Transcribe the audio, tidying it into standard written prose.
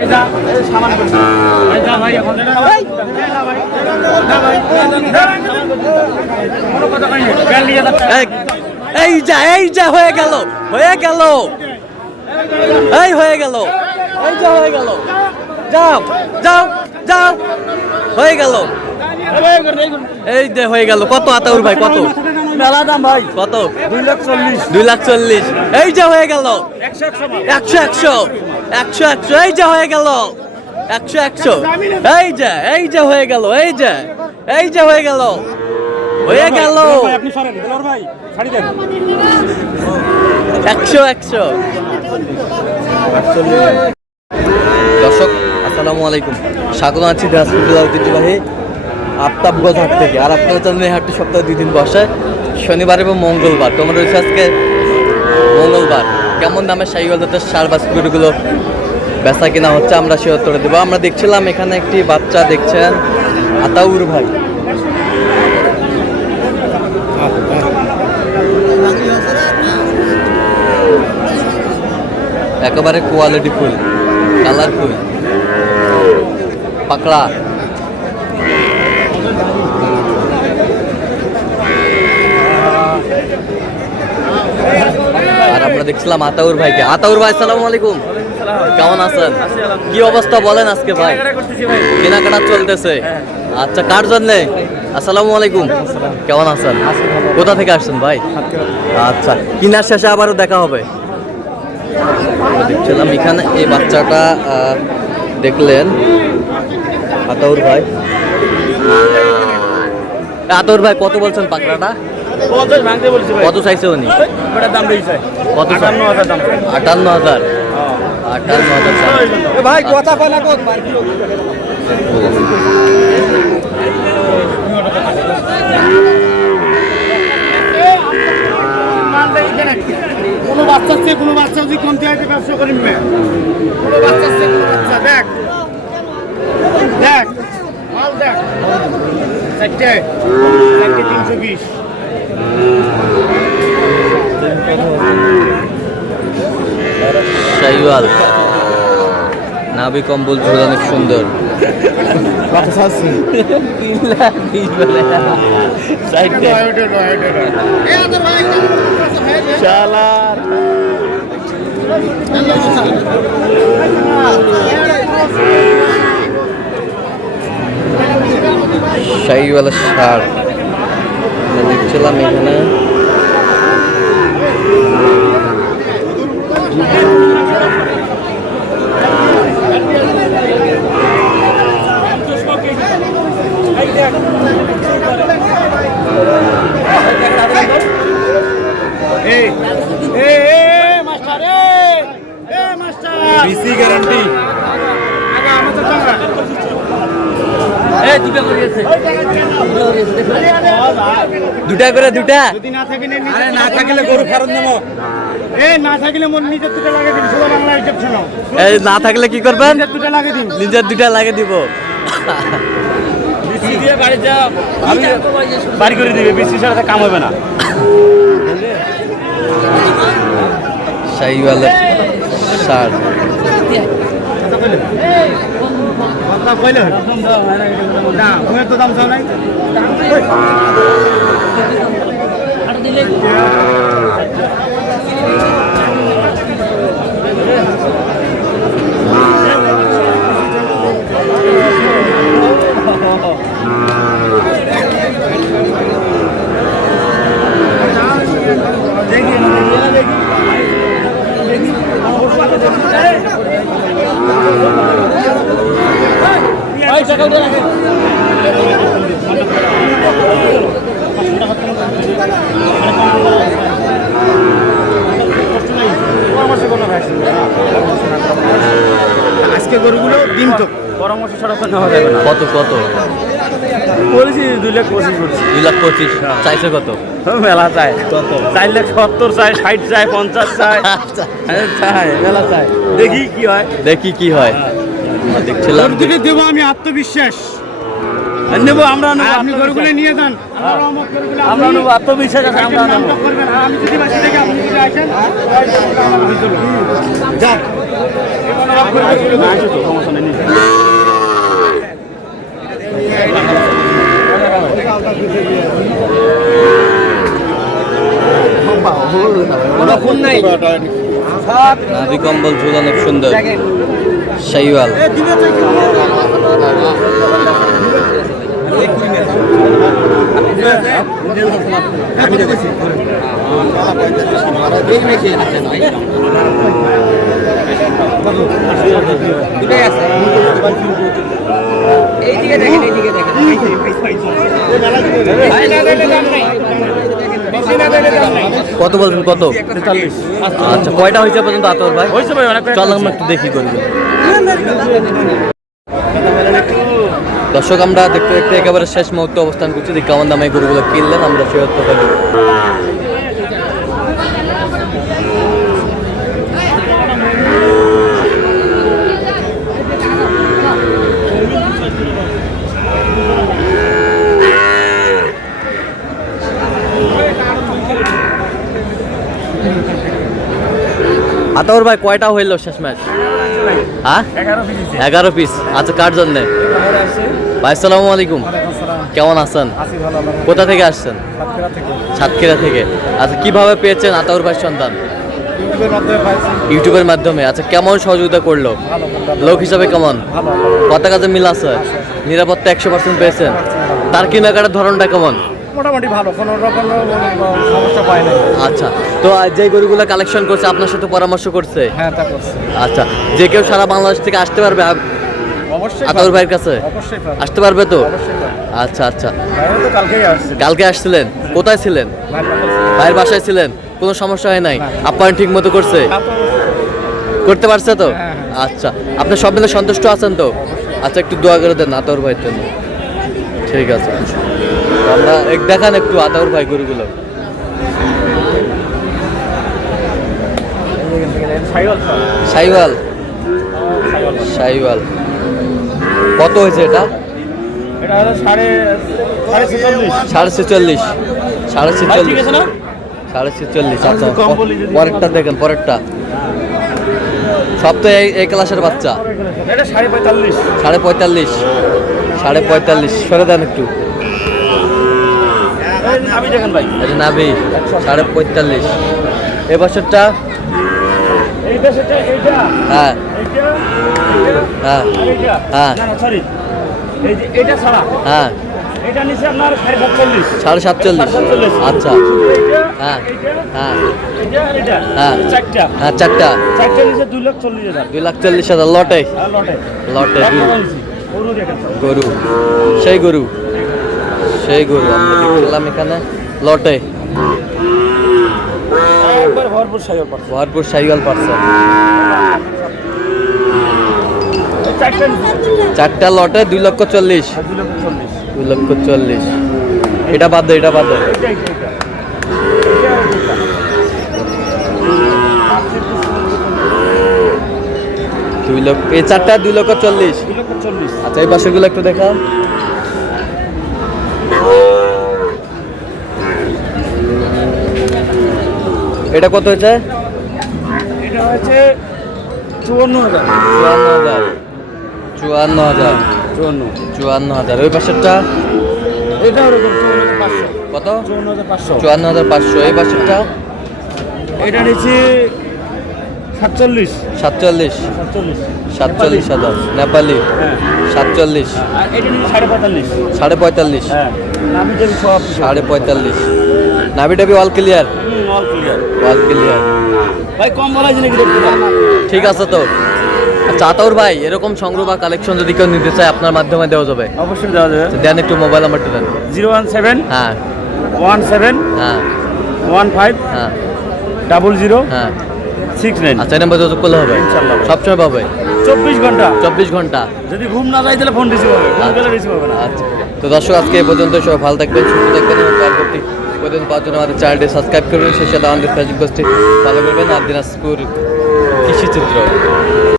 এই যা হয়ে গেল এই হয়ে গেল এই যা হয়ে গেল যাও যাও যাও হয়ে গেল এই যে হয়ে গেল কত আতাউর ভাই কত মেলা দাম ভাই কত 2,40,000 এই যে হয়ে গেল 100 এই যে হয়ে গেল 100 এই যে হয়ে গেল এই যে হয়ে গেল আপনি সরেন দেলোয়ার ভাই ছাড়ি দেন 100 দর্শক আসসালামু আলাইকুম, স্বাগত আছি দিনাজপুর জেলার ঐতিহ্যবাহী আফতাবগঞ্জ হাট থেকে। আর আপনারা জানেন এই হাটটি সপ্তাহে 2 দিন বসে, শনিবার এবং মঙ্গলবার। তোমরা রয়েছে আজকে মঙ্গলবার। কেমন দামে শাহিওয়াল জাতের সার বাছুরগুলো বেচা কিনা হচ্ছে আমরা সে উত্তরে দেবো। আমরা দেখছিলাম এখানে একটি বাচ্চা দেখছেন আতাউর ভাই, একেবারে কোয়ালিটি ফুল, কালারফুল পাকড়া। আর আমরা দেখছিলাম আতাউর ভাইকে। আতাউর ভাই আসসালামু আলাইকুম, কেমন আছেন? কি অবস্থা বলেন আজকে ভাই? কেনাকাটা চলতেছে, আচ্ছা কার জন্য? আসসালামু আলাইকুম, কেমন আছেন? কোথা থেকে আসছেন ভাই? আচ্ছা, কিনার শেষে আবারও দেখা হবে। দেখছিলাম এখানে এই বাচ্চাটা দেখলেন আতাউর ভাই। আতাউর ভাই কত বলছেন পাকড়াটা? কত চাইছে উনি? কত? 58,000 ভাই কথা কয় না কত কোনো বাচ্চা যদি কমতে হয় ব্যবসা করি কোনো বাচ্চা দেখ মাল দেখ 320 শাহিওয়াল নাভি কম্বল ঝুল অনেক সুন্দর। শাহিওয়ালের সার দেখছিলাম এখানে। বিসি গ্যারান্টি দুটা করে দুটা যদি না থাকে না থাকলে গরু ফেরত নেবো। না থাকলে মন নিজের দুটো লাগে দিন। শুধু বাংলা হিসাব শোনো, এই না থাকলে কি করবেন? দুটো লাগে দিন, নিজের দুটা লাগে দিব। বিসি দিয়ে বাড়ি যা বাড়ি করে দিবে, বিসি ছাড়া কাম হবে না। শাহিওয়ালের সার না তো দাম চাও নাই। আজকে গরুগুলো দিন তো পরামর্শ ছাড়া তো নেওয়া যাবে না। কত কত বলেছি 2,25,000 বলছি। 2,25,000 চাইছে কত? মেলা চাই কত? 4,70,000 চাই, 60 চাই, 50 চাই, চাই মেলা চাই। দেখি কি হয় দেখি কি হয়। দেখছিলাম থেকে দেবো আমি, আত্মবিশ্বাস। নেবো আমরা নেবো, আপনি গরুগুলো নিয়ে যান আমার অমুক গরুগুলো আমরা নেবো, আত্মবিশ্বাস আছে আমরা একজন নেবো। নাম করবেন আর আমি যদি বাসি থেকে আপনি যদি আসেন যান সমস্যা নেই, নিন। নাভি কম্বল ঝুল অনেক সুন্দর, শাহিওয়াল। কত বলছেন, কত? আচ্ছা, কয়টা হয়েছে পর্যন্ত আতর ভাই? হয়েছে ভাই, অনেক চল আমরা একটু দেখি করি। দর্শক, আমরা দেখতে দেখতে একেবারে শেষ মুহূর্তে অবস্থান করছি। দেখি কেমন দামে এই গরুগুলো কিনলেন, আমরা সে তথ্য পাবো। আতর ভাই, কয়টা হইল শেষ ম্যাচ? হ্যাঁ, 11 পিস। আচ্ছা, কার জন্যে? ভাই আসসালামু আলাইকুম, কেমন আছেন? কোথা থেকে আসছেন? সাতক্ষীরা থেকে। আচ্ছা, কিভাবে পেয়েছেন আতাউর ভাই সন্তান? ইউটিউবের মাধ্যমে। আচ্ছা, কেমন সহযোগিতা করলো? লোক হিসাবে কেমন? কত কাজে মিল আছে? নিরাপত্তা 100% পেয়েছেন? তার কেনাকাটার ধরনটা কেমন? মোটামুটি ভালো, কোনো রকম সমস্যা পাই না। আচ্ছা, তো যে গরুগুলো কালেকশন করছে আপনার সাথে পরামর্শ করছে? হ্যাঁ, তা করছে। আচ্ছা, যে কেউ সারা বাংলাদেশ থেকে আসতে পারবে অবশ্যই আতাউর ভাইয়ের কাছে? অবশ্যই পারবে। আসতে পারবে তো? অবশ্যই পারবে। আচ্ছা আচ্ছা। ভাইরা তো কালকেই আসছে। কালকে আসছিলেন? কোথায় ছিলেন? ভাইয়ের বাসায় ছিলেন? কোনো সমস্যা হয় নাই? আপ্যায়ন ঠিক মতো করছে? করতে পারছে তো? হ্যাঁ, আচ্ছা, আপনি সব মিলে সন্তুষ্ট আছেন তো? আচ্ছা, একটু দোয়া করে দেন আতাউর ভাইয়ের জন্য। ঠিক আছে, তো আমরা দেখান একটু আতাউর ভাই গরুগুলো। শাহিওয়াল, শাহিওয়াল। কত হয়েছে এটা? এটা হলো সাড়ে 46। 46.5, 46.5, ঠিক আছে না? 46.5। আর আচ্ছা, একটু কম বলি যদি- পরেরটা দেখেন, পরেরটা। সব তো এই ক্লাসের বাচ্চা। এটা 45.5। 45.5, 45.5 সরে দেন একটু। আমি দেখেন ভাই, এটা নাভি 45.5। এ বছরটা? এইটা সেটা এইটা হ্যাঁ এইটা হ্যাঁ আর এইটা। হ্যাঁ। না, সরি, এই যে এটা ছাড়া হ্যাঁ, এটা নিচে আপনার 47.5। 47.5। আচ্ছা, এইটা হ্যাঁ এইটা হ্যাঁ এইটা আর এটা হ্যাঁ। চারটা হ্যাঁ, চারটা। চারটা নিচে 2,40,000 2,40,000 লটে। আর লটে লটে এক টাকা নিচে। গরু দেখেন গরু, সেই গরু, সেই গরু আমরা দেখলাম এখানে লটে। একবার ভরপুর সাইকেল পাচ্ছে। ভরপুর শাহিওয়াল পারছে। চারটা নিচে চারটা লটে 2,40,000। 2,40,000। 2,40,000। এটা বাদ দে, এটা বাদ দে। এইটা এইটা এইটা। এইটা আর এইটা। 2 লক্ষ, এই চারটা 2,40,000। 2,40,000। আচ্ছা, এই পাশেগুলো একটু দেখাও। এটা কত হয়েছে? এটা হচ্ছে 54,000। 54,000। 54,000। 54। 54,000। ওই পাশেরটা এটা ওরকম 54,500। কত? 54,500। 54,500। এই পাশেরটা এটা নিচ্ছি 47। 47। 47,000 নেপালি। হ্যাঁ। 47। আর এটা নিচ্ছি 45.5। 45.5। হ্যাঁ, আমি যদি সব 45.5। নাভি টাভি all clear? All clear. All clear. ভাই কম বলা জিনিস দেখতে পারেন। ঠিক আছে তো। আচ্ছা আতাউর ভাই, এরকম সংগ্রহ বা কালেকশন যদি কেউ নিতে চায় আপনার মাধ্যমে দেওয়া যাবে? অবশ্যই দেওয়া যাবে। দেন একটু মোবাইল নাম্বারটা দেন। 017 হ্যাঁ 17 হ্যাঁ 15 হ্যাঁ 00 হ্যাঁ। 69। আচ্ছা, এই নাম্বার যোগাযোগ করলে হবে? ইনশাআল্লাহ। সবসময় পাবে? 24 ঘন্টা। 24 ঘন্টা। যদি ঘুম না যায় তাহলে ফোন রিসিভ হবে, ফোন গেলে রিসিভ হবে না। আচ্ছা, তো দর্শক আজকে এই পর্যন্ত। সবাই ভালো থাকবেন, সুস্থ থাকবেন এবং পরবর্তী প্রতিদিন পাওয়ার জন্য আমাদের চ্যানেলটি সাবস্ক্রাইব করবেন। সেই সাথে আমাদের ফেসবুক পেজটি ফলো করবেন। আর দিনাজপুর কৃষি চিত্র।